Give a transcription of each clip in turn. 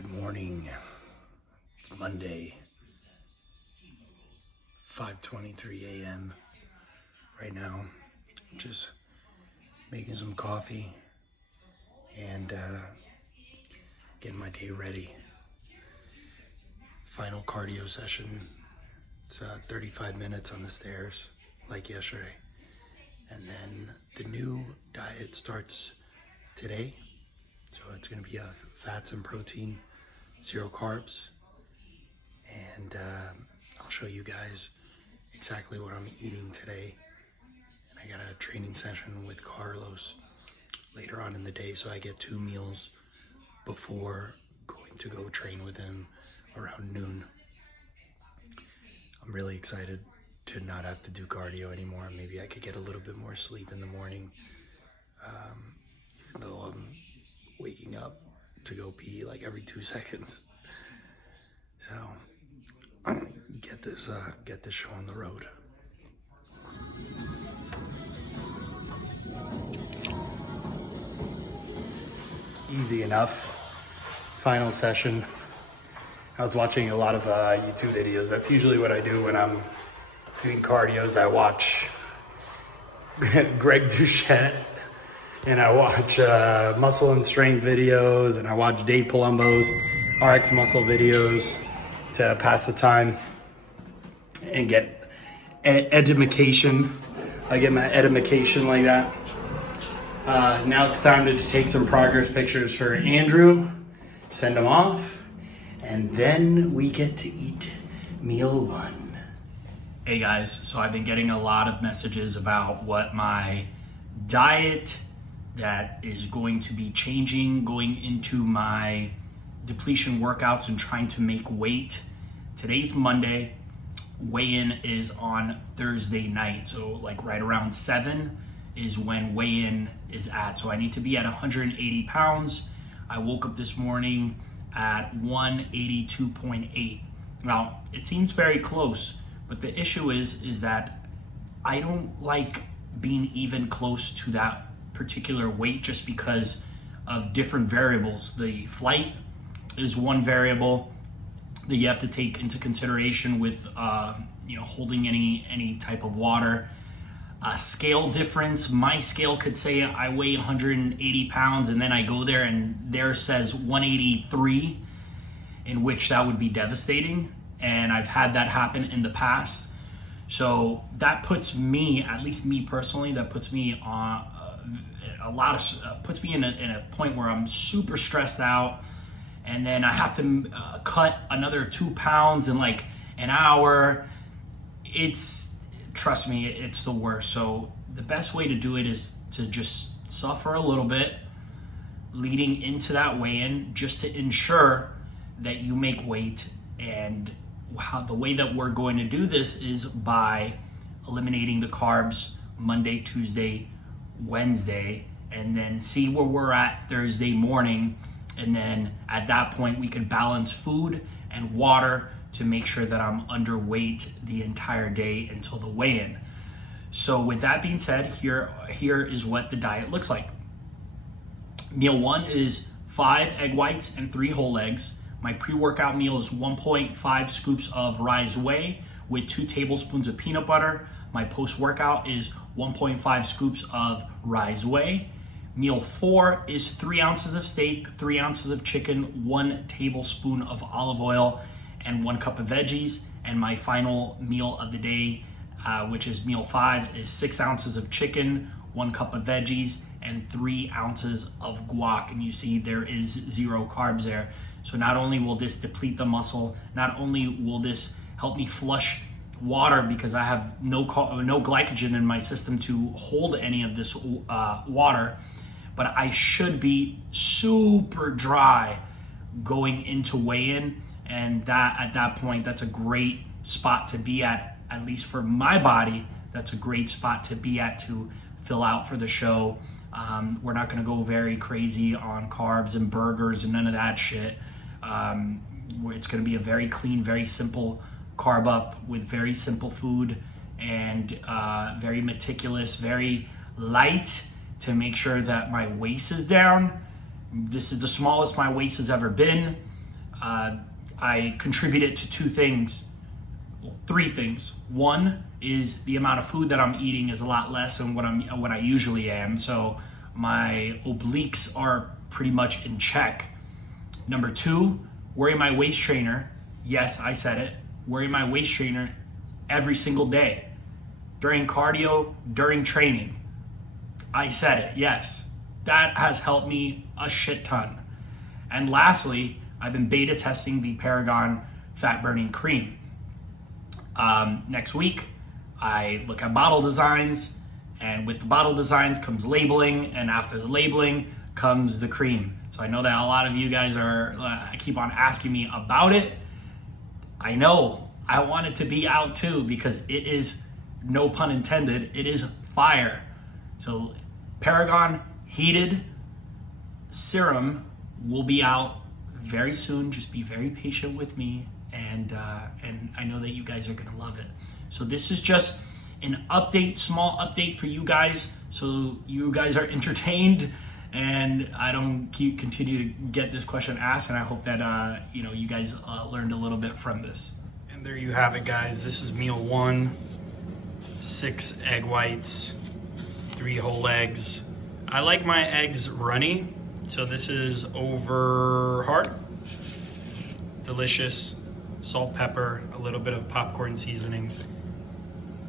Good morning. It's Monday, 5:23 a.m. right now. I'm just making some coffee and getting my day ready. Final cardio session. It's 35 minutes on the stairs, like yesterday. And then the new diet starts today. So it's going to be fats and protein, 0 carbs. And I'll show you guys exactly what I'm eating today. And I got a training session with Carlos later on in the day, so I get 2 meals before going to go train with him around noon. I'm really excited to not have to do cardio anymore. Maybe I could get a little bit more sleep in the morning, even though I'm waking up to go pee like every 2 seconds. So I'm gonna get this show on the road. Easy enough. Final session. I was watching a lot of YouTube videos. That's usually what I do when I'm doing cardios. I watch Greg Duchette, and I watch muscle and strength videos, and I watch Dave Palumbo's RX muscle videos to pass the time and get edification. I get my edification like that. Now it's time to take some progress pictures for Andrew, send them off, and then we get to eat meal 1. Hey guys, so I've been getting a lot of messages about what my diet that is going to be changing going into my depletion workouts and trying to make weight. Today's Monday, weigh-in is on Thursday night, so like right around 7 is when weigh-in is at. So I need to be at 180 pounds. I woke up this morning at 182.8. Now, it seems very close, but the issue is that I don't like being even close to that particular weight just because of different variables. The flight is one variable that you have to take into consideration with holding any type of water. Scale difference. My scale could say I weigh 180 pounds, and then I go there and there says 183, in which that would be devastating. And I've had that happen in the past. So that puts me, at least me personally, that puts me on puts me in a point where I'm super stressed out, and then I have to cut another 2 pounds in like an hour. Trust me, it's the worst. So the best way to do it is to just suffer a little bit leading into that weigh-in, just to ensure that you make weight. And the way that we're going to do this is by eliminating the carbs Monday, Tuesday, Wednesday, and then see where we're at Thursday morning. And then at that point, we can balance food and water to make sure that I'm underweight the entire day until the weigh-in. So with that being said, here is what the diet looks like. Meal 1 is 5 egg whites and 3 whole eggs. My pre-workout meal is 1.5 scoops of Rise Whey with 2 tablespoons of peanut butter. My post-workout is 1.5 scoops of Rise Whey. Meal 4 is 3 ounces of steak, 3 ounces of chicken, 1 tablespoon of olive oil, and 1 cup of veggies. And my final meal of the day, which is meal 5, is 6 ounces of chicken, 1 cup of veggies, and 3 ounces of guac. And you see there is 0 carbs there. So not only will this deplete the muscle, not only will this help me flush water because I have no glycogen in my system to hold any of this water, but I should be super dry going into weigh-in. And that at that point, that's a great spot to be at least for my body. That's a great spot to be at to fill out for the show. We're not gonna go very crazy on carbs and burgers and none of that shit. It's gonna be a very clean, very simple carb up with very simple food and very meticulous, very light to make sure that my waist is down. This is the smallest my waist has ever been. I contribute it to two things, well, three things. One is the amount of food that I'm eating is a lot less than what I usually am, so my obliques are pretty much in check. Number two, wearing my waist trainer. Yes, I said it. Wearing my waist trainer every single day. During cardio, during training. I said it, yes. That has helped me a shit ton. And lastly, I've been beta testing the Paragon fat burning cream. Next week, I look at bottle designs, and with the bottle designs comes labeling, and after the labeling comes the cream. So I know that a lot of you guys keep on asking me about it. I know, I want it to be out too, because it is, no pun intended, it is fire. So Paragon heated serum will be out very soon. Just be very patient with me, and I know that you guys are gonna love it. So this is just an update, small update for you guys, so you guys are entertained and I don't continue to get this question asked, and I hope that you guys learned a little bit from this. And there you have it, guys. This is meal one. 6 egg whites, 3 whole eggs. I like my eggs runny, so this is over hard. Delicious. Salt, pepper, a little bit of popcorn seasoning.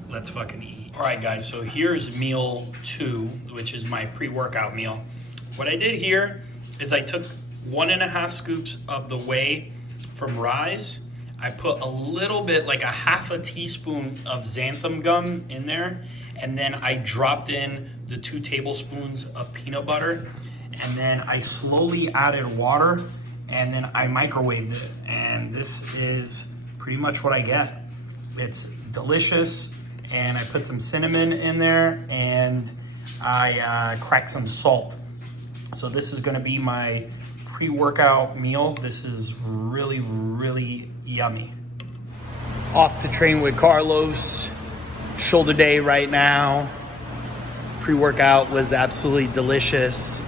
Let's fucking eat. All right, guys, so here's meal 2, which is my pre-workout meal. What I did here is I took 1.5 scoops of the whey from Rise. I put a little bit, like a half a teaspoon of xanthan gum in there, and then I dropped in the 2 tablespoons of peanut butter, and then I slowly added water, and then I microwaved it, and this is pretty much what I get. It's delicious, and I put some cinnamon in there, and I cracked some salt. So this is gonna be my pre-workout meal. This is really, really yummy. Off to train with Carlos. Shoulder day right now. Pre-workout was absolutely delicious.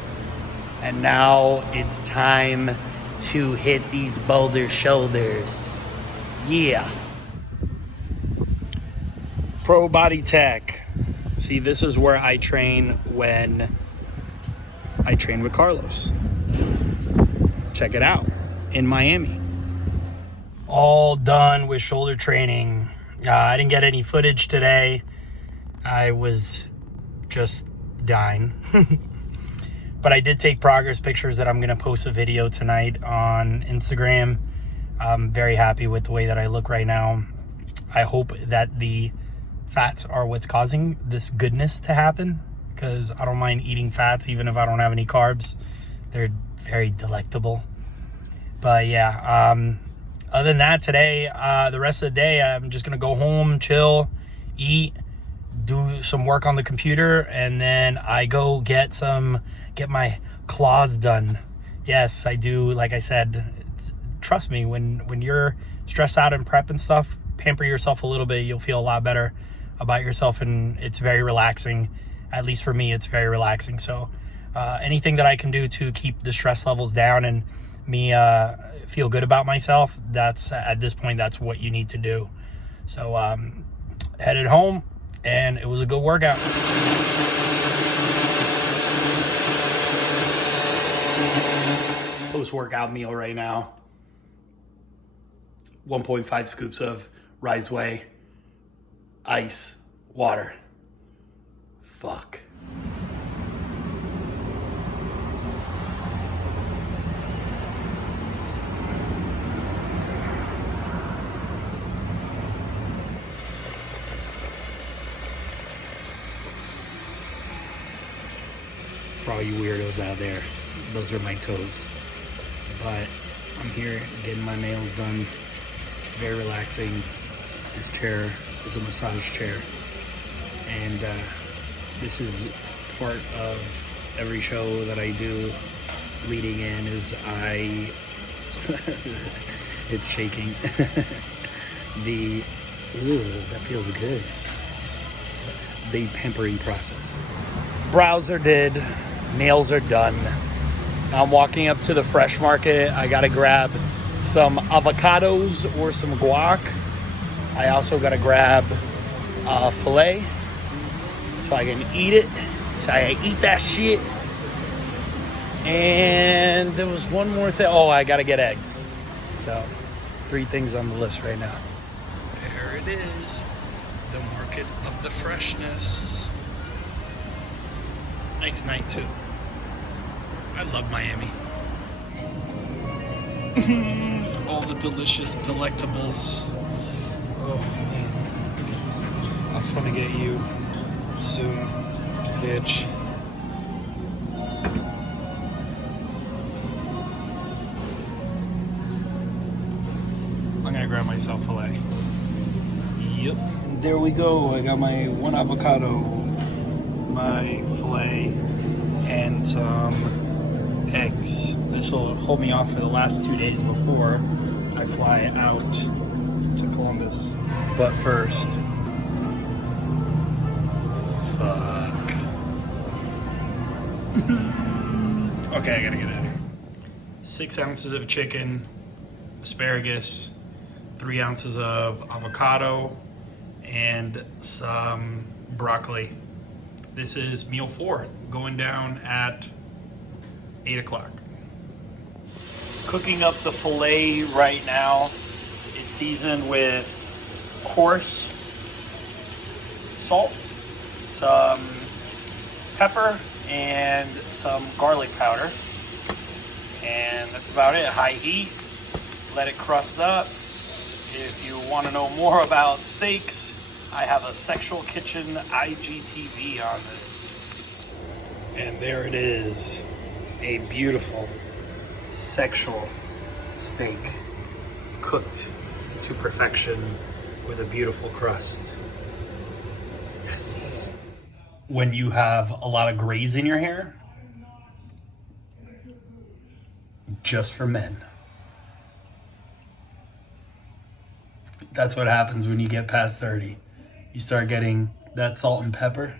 And now it's time to hit these boulder shoulders. Yeah. Pro Body Tech. See, this is where I train when I train with Carlos. Check it out in Miami. All done with shoulder training. I didn't get any footage today. I was just dying. But I did take progress pictures that I'm gonna post a video tonight on Instagram. I'm very happy with the way that I look right now. I hope that the fats are what's causing this goodness to happen, because I don't mind eating fats even if I don't have any carbs. They're very delectable. But yeah, other than that, today, the rest of the day, I'm just gonna go home, chill, eat, do some work on the computer, and then I go get my claws done. Yes, I do. Like I said, trust me, when you're stressed out and prep and stuff, pamper yourself a little bit. You'll feel a lot better about yourself, and it's very relaxing. At least for me, it's very relaxing. So anything that I can do to keep the stress levels down and me feel good about myself, that's at this point, that's what you need to do. So headed home, and it was a good workout. Post-workout meal right now. 1.5 scoops of Rise Whey, ice, water. Fuck. For all you weirdos out there, those are my toes. But I'm here getting my nails done. Very relaxing. This chair is a massage chair. And this is part of every show that I do leading in is it's shaking. That feels good. The pampering process. Brows are did, nails are done. I'm walking up to the Fresh Market. I gotta grab some avocados or some guac. I also gotta grab filet so I can eat it. So I eat that shit. And there was one more thing. Oh, I gotta get eggs. So 3 things on the list right now. There it is. The market of the freshness. Nice night too. I love Miami. All the delicious delectables. Oh man. I'm gonna get you soon, bitch. I'm gonna grab myself filet. Yep. There we go. I got my 1 avocado, my filet, and some eggs. This will hold me off for the last 2 days before I fly out to Columbus. But first, fuck. Okay, I gotta get out of here. 6 ounces of chicken, asparagus, 3 ounces of avocado, and some broccoli. This is meal 4, going down at 8 o'clock. Cooking up the filet right now. It's seasoned with coarse salt, some pepper, and some garlic powder. And that's about it. High heat. Let it crust up. If you want to know more about steaks, I have a Sexual Kitchen IGTV on this. And there it is. A beautiful sexual steak cooked to perfection with a beautiful crust. Yes. When you have a lot of grays in your hair, just for men. That's what happens when you get past 30. You start getting that salt and pepper.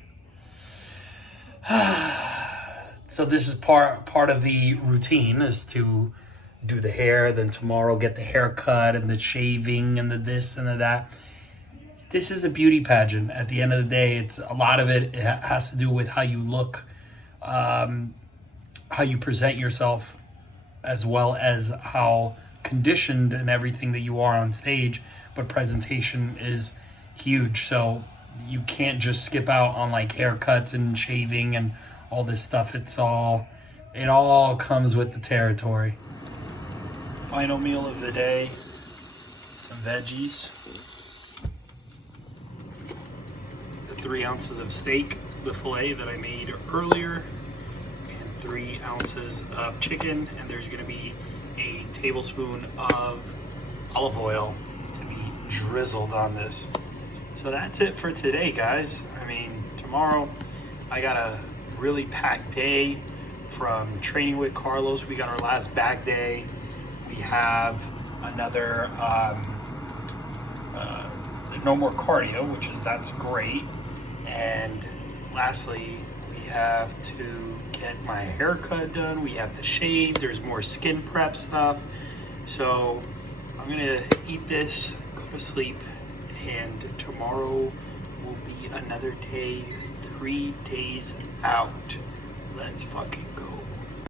So this is part of the routine, is to do the hair, then tomorrow get the haircut and the shaving and the this and the that. This is a beauty pageant. At the end of the day, it's a lot of it has to do with how you look, how you present yourself, as well as how conditioned and everything that you are on stage. But presentation is huge, so you can't just skip out on like haircuts and shaving and all this stuff. It all comes with the territory. Final meal of the day, some veggies, the 3 ounces of steak, the filet that I made earlier, and 3 ounces of chicken, and there's gonna be a tablespoon of olive oil to be drizzled on this. So that's it for today, guys. I mean, tomorrow I got a really packed day from training with Carlos. We got our last back day. We have another no more cardio, that's great. And lastly, we have to get my haircut done. We have to shave. There's more skin prep stuff. So I'm gonna eat this, go to sleep, and tomorrow will be another day, 3 days out. Let's fucking go.